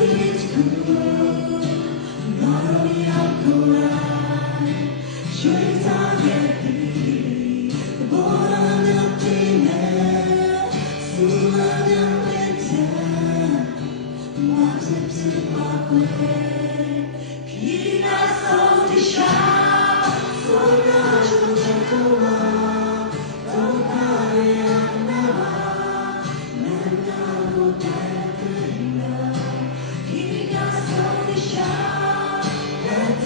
Yeah.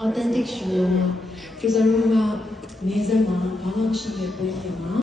authentic shalom. For Zaruma, Nezama, Palakshi, Pokhama.